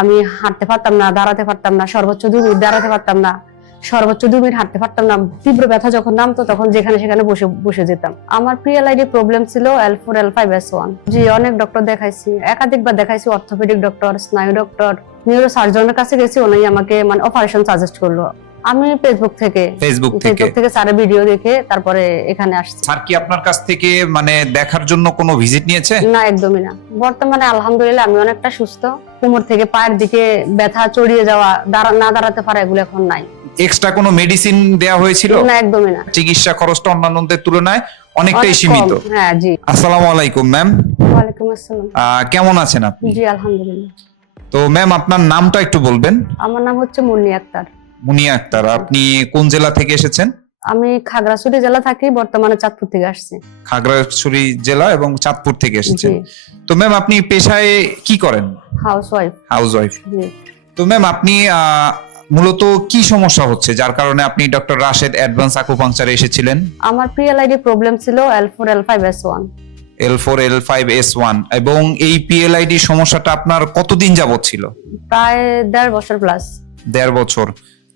আমি হাঁটতে পারতাম না, দাঁড়াতে পারতাম না, সর্বোচ্চ 2 মিনিট দাঁড়াতে পারতাম না, সর্বোচ্চ 2 মিনিট হাঁটতে পারতাম না। তীব্র ব্যথা যখন নামতো তখন যেখানে সেখানে বসে বসে যেতাম। আমার PLID প্রবলেম ছিল L4 L5 S1। জি, অনেক ডক্টর দেখাইছি, একাধিকবার দেখাইছি, অর্থোপেডিক ডক্টর, স্নায়ু ডক্টর, নিউরো সার্জনের কাছে গেছি, উনি আমাকে অপারেশন সাজেস্ট করলো। আমি ফেসবুক থেকে স্যারের ভিডিও দেখে তারপরে এখানে আসছি। স্যার কি আপনার কাছ থেকে দেখার জন্য কোনো ভিজিট নিয়েছে? না, একদমই না। বর্তমানে আলহামদুলিল্লাহ আমি অনেকটা সুস্থ। কোমর থেকে পায়ের দিকে ব্যথা চড়িয়ে যাওয়া, না দাঁড়াতে পারা, এগুলো এখন নাই। এক্সট্রা কোনো মেডিসিন দেয়া হয়েছিল? না, একদমই না। চিকিৎসা খরচটা অন্যান্যদের তুলনায় অনেকটাই সীমিত। হ্যাঁ, জি। আসসালামু আলাইকুম ম্যাম। ওয়ালাইকুম আসসালাম। কেমন আছেন আপনি? জি, আলহামদুলিল্লাহ। তো ম্যাম আপনার নামটা একটু বলবেন? আমার নাম হচ্ছে মুন্নি আক্তার। মুনিয়া আক্তার। আপনি কোন জেলা থেকে এসেছেন? আমি খাগড়াছড়ি জেলা থাকি, বর্তমানে চাঁদপুর থেকে আসছি। খাগড়াছড়ি জেলা এবং চাঁদপুর থেকে এসেছেন। তো ম্যাম আপনি পেশায় কি করেন? হাউসওয়াইফ। হাউসওয়াইফ। জি। তো ম্যাম আপনি মূলত কি সমস্যা হচ্ছে যার কারণে আপনি ডক্টর রাশেদ অ্যাডভান্স আকুপাংচারে এসেছিলেন? আমার PLID প্রবলেম ছিল L4 L5 S1। L4 L5 S1 এবং এই PLID সমস্যাটা আপনার কতদিন যাবত ছিল? প্রায় 1.5 বছর প্লাস। 1.5 বছর।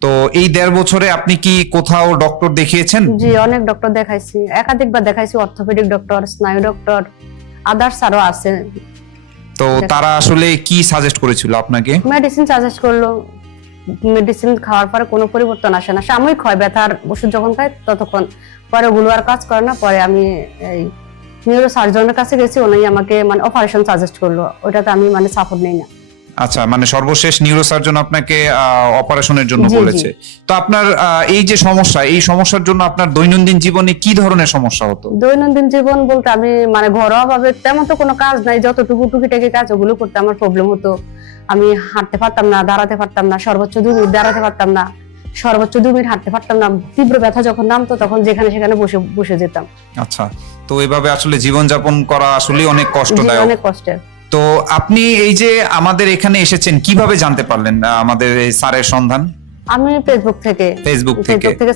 তো এই 1.5 বছরে আপনি কি কোথাও ডক্টর দেখিয়েছেন? জি, অনেক ডক্টর দেখাইছি, একাধিকবার দেখাইছি, অর্থোপেডিক ডক্টর, স্নায়ু ডক্টর, আদার্স আরো আছে। তো তারা আসলে কি সাজেস্ট করেছিল আপনাকে? মেডিসিন সাজেস্ট করলো। মেডিসিন খাওয়ার পরে কোনো পরিবর্তন আসে না, সাময়িক হয় ব্যথার ওষুধ যখন খাই ততক্ষণ, পরে ওগুলো আর কাজ করে না। পরে আমি এই নিউরো সার্জনের কাছে গেছি, উনি আমাকে অপারেশন সাজেস্ট করলো। ওটাতে আমি সাপোর্ট নেই না। আচ্ছা, সর্বশেষ নিউরোসার্জন আপনাকে অপারেশনের জন্য বলেছে। তো আপনার এই যে সমস্যা, এই সমস্যার জন্য আপনার দৈনন্দিন জীবনে কি ধরনের সমস্যা হতো? দৈনন্দিন জীবন বলতে আমি ঘরোয়া ভাবে তেমন তো কোনো কাজ নাই, যতটুকু টুকিটাকি কাজ ওগুলো করতে আমার প্রবলেম হতো। আমি হাঁটতে পারতাম না, দাঁড়াতে পারতাম না, সর্বোচ্চ 2 মিনিট দাঁড়াতে পারতাম না, সর্বোচ্চ 2 মিনিট হাঁটতে পারতাম না। তীব্র ব্যথা যখন নামতো তখন যেখানে সেখানে বসে বসে যেতাম। আচ্ছা, তো এভাবে আসলে জীবনযাপন করা আসলে অনেক কষ্টদায়ক। অনেক কষ্টের। তো আপনি এই যে আমাদের এখানে এসেছেন কিভাবে জানতে পারলেন আমাদের এই স্যারের সন্ধান? আমি ফেসবুক থেকে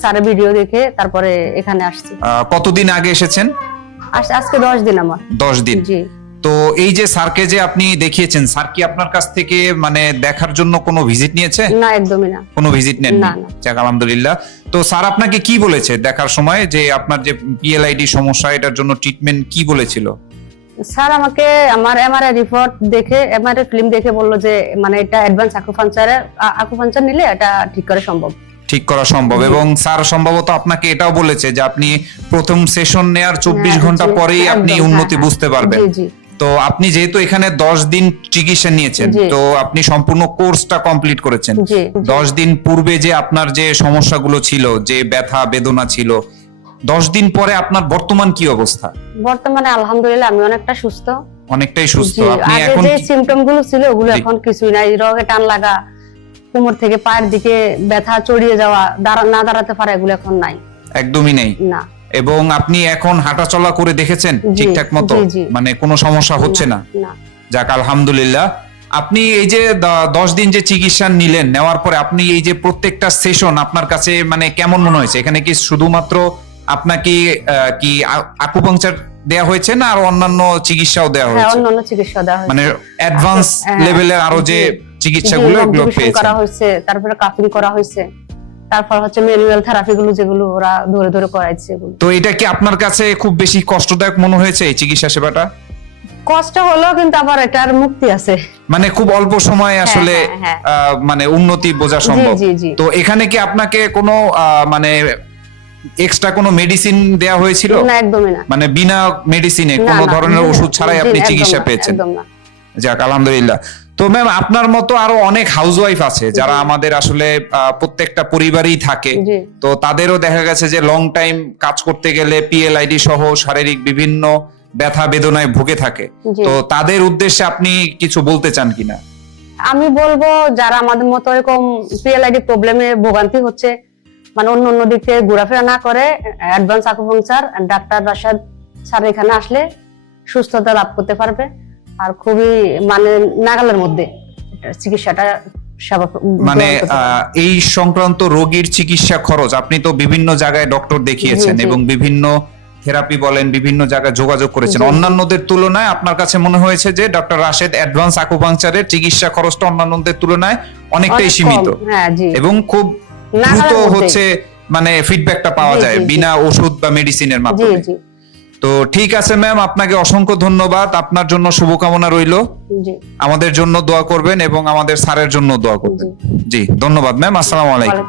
স্যারের ভিডিও দেখে তারপরে এখানে আসছি। কতদিন আগে এসেছেন? আজকে 10 দিন আমার। 10 দিন। জি। তো এই যে স্যারকে যে আপনি দেখিয়েছেন, স্যার কি আপনার কাছ থেকে দেখার জন্য কোনো ভিজিট নিয়েছে? না, একদমই না। কোনো ভিজিট নেন? না। যাক আলহামদুলিল্লাহ। তো স্যার আপনাকে কি বলেছে দেখার সময়, যে আপনার যে PLID সমস্যা এটার জন্য ট্রিটমেন্ট কি বলেছিল? স্যার আমাকে আমার MRI রিপোর্ট দেখে, MRI ফিল্ম দেখে বললো যে এটা অ্যাডভান্স আকুপাংচার নিলে এটা ঠিক করা সম্ভব। এবং স্যার সম্ভবত আপনাকে এটাও বলেছে যে আপনি প্রথম সেশন নেয়ার 24 ঘন্টা পরেই আপনি উন্নতি বুঝতে পারবেন। তো আপনি যেহেতু এখানে 10 দিন চিকিৎসা নিয়েছেন, তো আপনি সম্পূর্ণ কোর্সটা কমপ্লিট করেছেন। 10 দিন পূর্বে যে আপনার যে সমস্যাগুলো ছিল, যে ব্যথা বেদনা ছিল, 10 দিন পরে আপনার বর্তমান কি অবস্থা? বর্তমানে আলহামদুলিল্লাহ আমি অনেকটাই সুস্থ। আপনি এখন যে সিম্পটম গুলো ছিল ওগুলো এখন কিছুই নাই। রগে টান লাগা, কোমর থেকে পায়ের দিকে ব্যথা চড়িয়ে যাওয়া, না দাঁড়াতে পারা, এগুলো এখন নাই, একদমই নেই। না। এবং আপনি এখন হাঁটা চলা করে দেখেছেন ঠিকঠাক মতো? কোনো সমস্যা হচ্ছে না? যাক আলহামদুলিল্লাহ। আপনি এই যে 10 দিন যে চিকিৎসা নিলেন, নেওয়ার পরে আপনি এই যে প্রত্যেকটা সেশন আপনার কাছে কেমন মনে হয়েছে? এখানে কি শুধুমাত্র আপনাকে কি আকুপাংচার দেয়া হয়েছে না আর অন্যান্য চিকিৎসাও দেয়া হয়েছে? অন্যান্য চিকিৎসা দেয়া হয়েছে, অ্যাডভান্স লেভেলের আরো যে চিকিৎসাগুলো করা হয়েছে, তারপরে কাপিং করা হয়েছে, তারপর হচ্ছে ম্যানুয়াল থেরাপি গুলো যেগুলো ওরা ধরে ধরে করাইছে। তো এটা কি আপনার কাছে খুব বেশি কষ্টদায়ক মনে হয়েছে এই চিকিৎসা সেবাটা? কষ্ট হলো, কিন্তু আবার এটার মুক্তি আছে। খুব অল্প সময়ে আসলে উন্নতি বোঝা সম্ভব। তো এখানে কি আপনাকে কোনো এক্সট্রা কোনো মেডিসিন দেয়া হয়েছিল? না, একদমই না। বিনা মেডিসিনে কোনো ধরনের ওষুধ ছাড়াই আপনি চিকিৎসা পেয়েছেন? যাক আলহামদুলিল্লাহ। তো ম্যাম আপনার মতো আরো অনেক হাউসওয়াইফ আছে যারা আমাদের আসলে প্রত্যেকটা পরিবারেই থাকে। তো তাদেরও দেখা গেছে যে লং টাইম কাজ করতে গেলে PLID সহ শারীরিক বিভিন্ন ব্যথা বেদনায় ভুগে থাকে। তো তাদের উদ্দেশ্যে আপনি কিছু বলতে চান কিনা? আমি বলবো যারা আমাদের মতো এরকম PLID প্রবলেমে ভোগান্তি হচ্ছে, অন্য দিকে ঘোরাফেরা না করে advance acupuncture doctor Rashed sir এখানে আসলে সুস্থতা লাভ করতে পারবে। আর খুবই নাগালের মধ্যে চিকিৎসাটা এই সংক্রান্ত রোগীর চিকিৎসা খরচ আপনি তো বিভিন্ন জায়গায় ডক্টর দেখিয়েছেন এবং বিভিন্ন থেরাপি বলেন বিভিন্ন জায়গায় যোগাযোগ করেছেন, অন্যান্যদের তুলনায় আপনার কাছে মনে হয়েছে যে ডক্টর রাশেদ অ্যাডভান্স আকুপাংচারের চিকিৎসা খরচটা অন্যান্যদের তুলনায় অনেকটাই সীমিত এবং খুব দ্রুত হচ্ছে মানে ফিডব্যাকটা পাওয়া যায় বিনা ওষুধ বা মেডিসিনের মাধ্যমে। তো ঠিক আছে ম্যাম, আপনাকে অসংখ্য ধন্যবাদ, আপনার জন্য শুভকামনা রইল, আমাদের জন্য দোয়া করবেন এবং আমাদের স্যারের জন্য দোয়া করবেন। জি ধন্যবাদ ম্যাম, আসসালামু আলাইকুম।